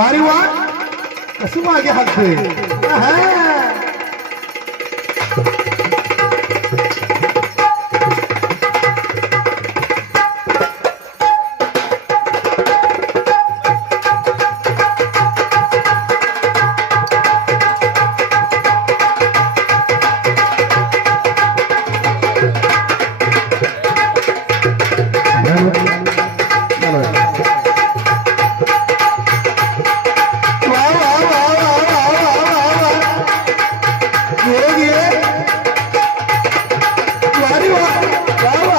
वारी वाट कशी मागे हालते பாவா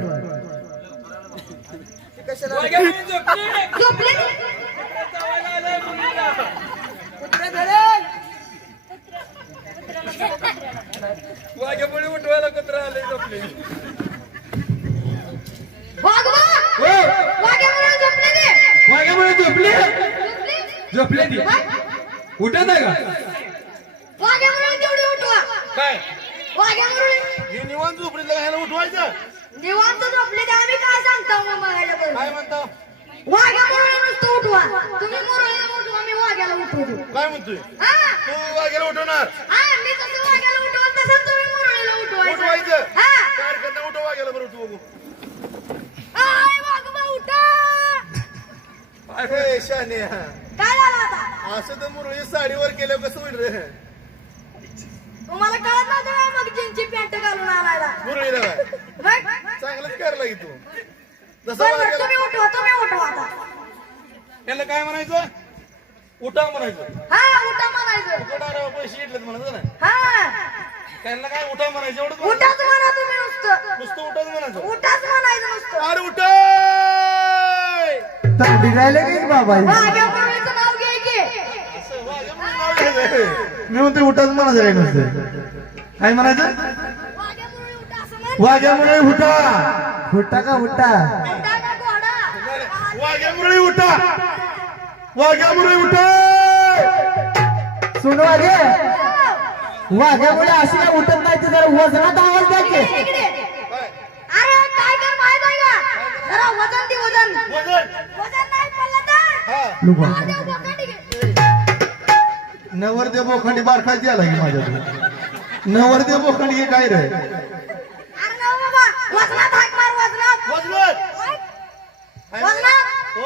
वाघ्यामुळे झोपली झोपली उठवायला कुत्रा आले झोपले वाघ्यामुळे झोपले झोपली झोपली झोपले ती उठत आहे का वाघ्यामुळे तेवढी उठवा. काय वाघ्यामुळे हे निवांत ह्याला उठवायचं. निवांत झोपले आम्ही काय सांगतो? म्हणतोय तू वाघ्याला उठवणार. उठवायचं. कारखाना उठव वाघ्याला बरं उठव बघू. अरे शाने असं तर मुरळी साडीवर केलं कसं होईल रे? तुम्हाला कळत नव्हतं मग जिंची पॅन्ट घालून आलायला मुरळीला काय? चांगलंच करायला की तू. जसं तुम्ही उठवा तुम्ही उठवा आता. याला काय म्हणायचं? उठा म्हणायचं. हा उठा म्हणायचं. पैसे घेतलेत म्हणायचं ना. हा. त्यांना काय उठा म्हणायचं म्हणायचं. उठाच म्हणा तुम्ही नुसतं. नुसतं उठाच म्हणायचं. उठाच म्हणायचं नुसतं. अरे उठाय! तांडी राहिले की बाबा? नाव घे की. असं वाघ्यामुळे नाव घ्यायचं. मी म्हणतो उठाच म्हणायचं काय नसतं? काय म्हणायचं? वाघ्या मुरळी उठा असं म्हण. वाघ्यामुळे उठा. उठा का उठा? उठा का घोडा वाघ्या मुरळी उठा. वाघ्या मुरळी उठा. सुन वाघे. वाघ्यामुळे अशी काय उठत नाही ते जरा वजनात आवाज द्या की. इकडे अरे काय कर माहीत आहे का? जरा वजन दे वजन. वजन. नाही पडलं तर? हा. नवरदेव बोखंडी बारखायची आला की माझ्या नवरदेव बोखंडी हे काय रे? अरे ना बाबा वजनात हाक मार वजनात. वजन वजनात. हो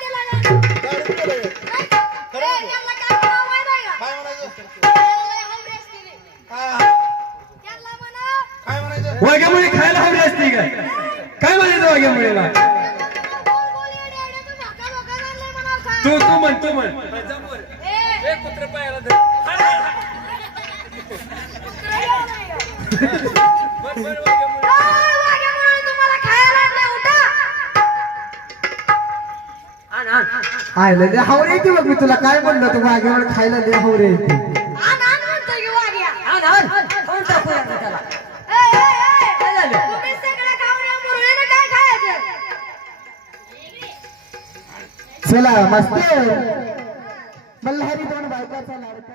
तू तू म्हण तू म्हण. कुत्र पायाला. आयला हावरे येते बघ मी तुला. काय म्हणलं तू? वाघ्यामुळे खायला लय हावरे येते आण, आण म्हणतोय की वाघ्या. ए, ए, ए, तुम्ही सगळं खाऊन या मुरळीनं काय खायचं? चला मस्त बल्लारी दोन बायकाचा लाडका.